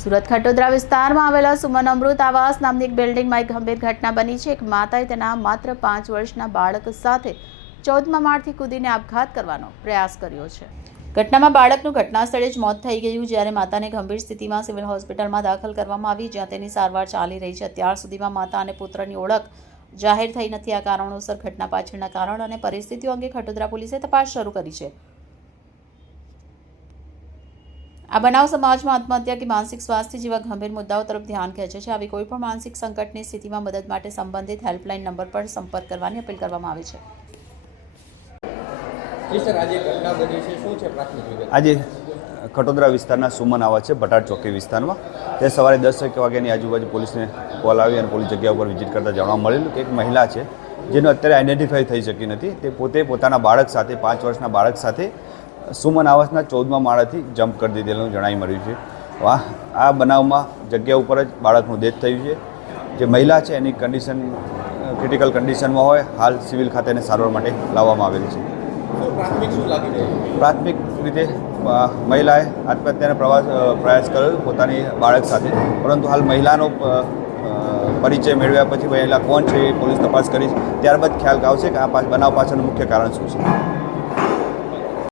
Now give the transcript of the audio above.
સુરત ખટોદરા વિસ્તારમાં આવેલા સુમન અમૃત આવાસ નામની એક બિલ્ડિંગમાં એક ગંભીર ઘટના બની છે. એક માતાએ તેના માત્ર પાંચ વર્ષના બાળક સાથે ચૌદમા માળથી કૂદીને આપઘાત કરવાનો પ્રયાસ કર્યો છે. ઘટનામાં બાળકનું ઘટના સ્થળે જ મોત થઈ ગયું જ્યારે માતાને ગંભીર સ્થિતિમાં સિવિલ હોસ્પિટલમાં દાખલ કરવામાં આવી, જ્યાં તેની સારવાર ચાલી રહી છે. અત્યાર સુધીમાં માતા અને પુત્રની ઓળખ જાહેર થઈ નથી. આ કારણોસર ઘટના પાછળના કારણ અને પરિસ્થિતિઓ અંગે ખટોદરા પોલીસે તપાસ શરૂ કરી છે. આ બનાવ સમાજમાં આત્મહત્યા કે માનસિક સ્વાસ્થ્ય જેવા ગંભીર મુદ્દાઓ તરફ ધ્યાન ખેંચે છે. આવી કોઈપણ માનસિક સંકટની સ્થિતિમાં મદદ માટે સંબંધિત હેલ્પલાઇન નંબર પર સંપર્ક કરવાની અપીલ કરવામાં આવી છે. આજે ઘટના બની છે. શું છે પ્રાથમિક વિગત? આજે ખટોદરા વિસ્તારના સુમન આવા છે ભટાટ ચોકી વિસ્તારમાં. તે સવારે દસ એક વાગ્યાની આજુબાજુ પોલીસને કોલ આવી અને પોલીસ જગ્યા ઉપર વિઝિટ કરતાં જાણવા મળેલું કે એક મહિલા છે જેનું અત્યારે આઈડેન્ટિફાઈ થઈ શકી નથી. તે પોતે પોતાના બાળક સાથે પાંચ વર્ષના બાળક સાથે સુમન આવાસના ચૌદમા માળાથી જમ્પ કરી દીધેલું જણાવી મળ્યું છે. આ આ બનાવમાં જગ્યા ઉપર જ બાળકનું ડેથ થયું છે. જે મહિલા છે એની કન્ડિશન ક્રિટિકલ કન્ડિશનમાં હોય હાલ સિવિલ ખાતેને સારવાર માટે લાવવામાં આવેલી છે. પ્રાથમિક રીતે મહિલાએ આત્મહત્યાનો પ્રવાસ પ્રયાસ કર્યો પોતાની બાળક સાથે. પરંતુ હાલ મહિલાનો પરિચય મેળવ્યા પછી મહિલા કોણ છે એ પોલીસ તપાસ કરી ત્યારબાદ ખ્યાલ આવશે કે આ બનાવ પાછળનું મુખ્ય કારણ શું છે.